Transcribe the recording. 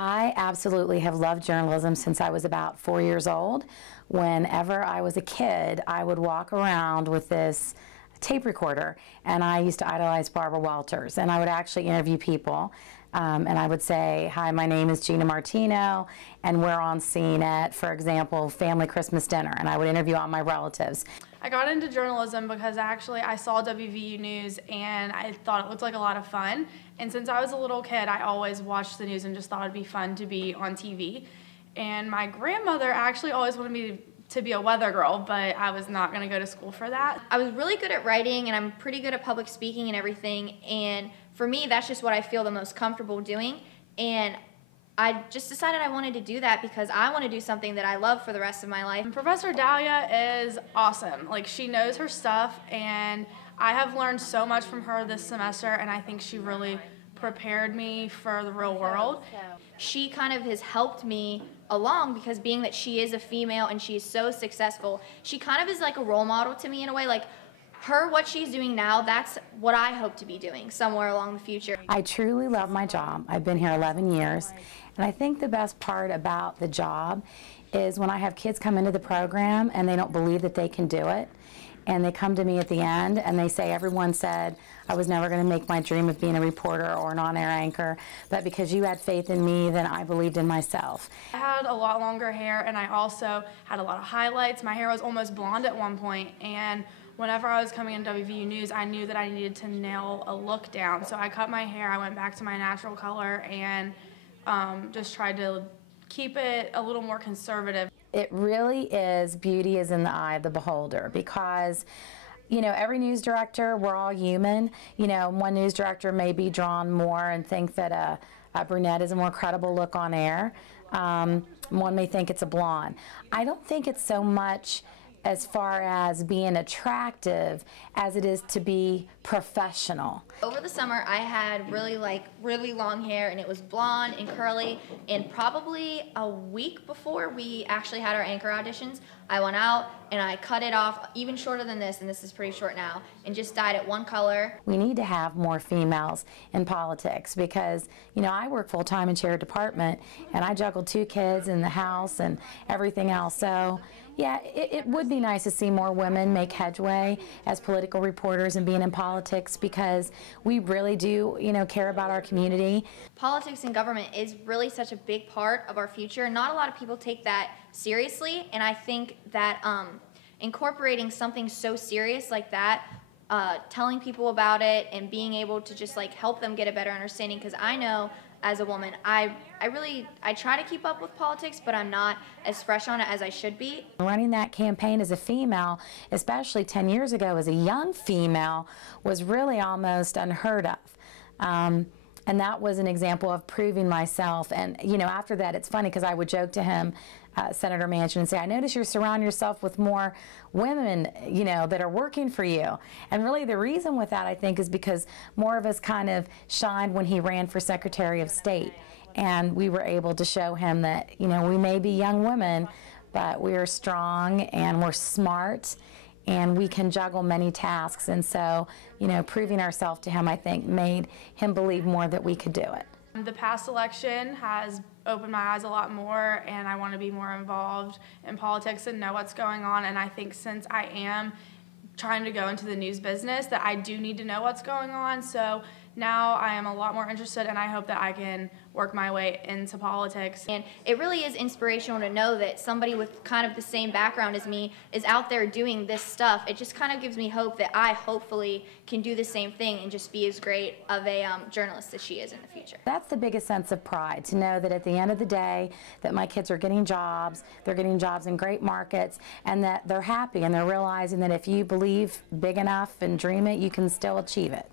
I absolutely have loved journalism since I was about 4 years old. Whenever I was a kid, I would walk around with this tape recorder, and I used to idolize Barbara Walters, and I would actually interview people, and I would say, hi, my name is Gina Martino, and we're on scene at, for example, family Christmas dinner, and I would interview all my relatives. I got into journalism because I saw WVU News and I thought it looked like a lot of fun, and since I was a little kid, I always watched the news and just thought it'd be fun to be on TV. And my grandmother actually always wanted me to be a weather girl, but I was not going to go to school for that. I was really good at writing, and I'm pretty good at public speaking and everything, and for me, that's just what I feel the most comfortable doing, and I just decided I wanted to do that because I want to do something that I love for the rest of my life. And Professor Dahlia is awesome. Like, she knows her stuff, and I have learned so much from her this semester, and I think she really prepared me for the real world. She kind of has helped me along because being that she is a female and she is so successful, she kind of is like a role model to me in a way. Like, what she's doing now, that's what I hope to be doing somewhere along the future. I truly love my job. I've been here 11 years, and I think the best part about the job is when I have kids come into the program and they don't believe that they can do it, and they come to me at the end and they say, everyone said I was never going to make my dream of being a reporter or an on-air anchor, but because you had faith in me, then I believed in myself. I had a lot longer hair, and I also had a lot of highlights. My hair was almost blonde at one point, and whenever I was coming in WVU News, I knew that I needed to nail a look down. So I cut my hair, I went back to my natural color, and just tried to keep it a little more conservative. It really is, beauty is in the eye of the beholder, because you know, every news director, we're all human. You know, one news director may be drawn more and think that a brunette is a more credible look on air. One may think it's a blonde. I don't think it's so much as far as being attractive as it is to be professional. Over the summer, I had really long hair, and it was blonde and curly, and probably a week before we actually had our anchor auditions, I went out and I cut it off even shorter than this, and this is pretty short now, and just dyed it one color. We need to have more females in politics because, you know, I work full-time in chair department, and I juggle 2 kids in the house and everything else. So yeah, it would be nice to see more women make headway as political reporters and being in politics, because we really do, you know, care about our community. Politics and government is really such a big part of our future. Not a lot of people take that seriously, and I think that incorporating something so serious like that, telling people about it and being able to just like help them get a better understanding, because I know as a woman, I try to keep up with politics, but I'm not as fresh on it as I should be. Running that campaign as a female, especially 10 years ago as a young female, was really almost unheard of. And that was an example of proving myself. And, you know, after that, it's funny because I would joke to him, Senator Manchin, and say, I notice you're surrounding yourself with more women, you know, that are working for you. And really the reason with that, I think, is because more of us kind of shined when he ran for Secretary of State. And we were able to show him that, you know, we may be young women, but we are strong and we're smart, and we can juggle many tasks. And so, you know, proving ourselves to him, I think, made him believe more that we could do it. The past election has opened my eyes a lot more, and I want to be more involved in politics and know what's going on. And I think since I am trying to go into the news business, that I do need to know what's going on. So now I am a lot more interested, and I hope that I can work my way into politics. And it really is inspirational to know that somebody with kind of the same background as me is out there doing this stuff. It just kind of gives me hope that I hopefully can do the same thing and just be as great of a journalist as she is in the future. That's the biggest sense of pride, to know that at the end of the day that my kids are getting jobs, they're getting jobs in great markets, and that they're happy and they're realizing that if you believe big enough and dream it, you can still achieve it.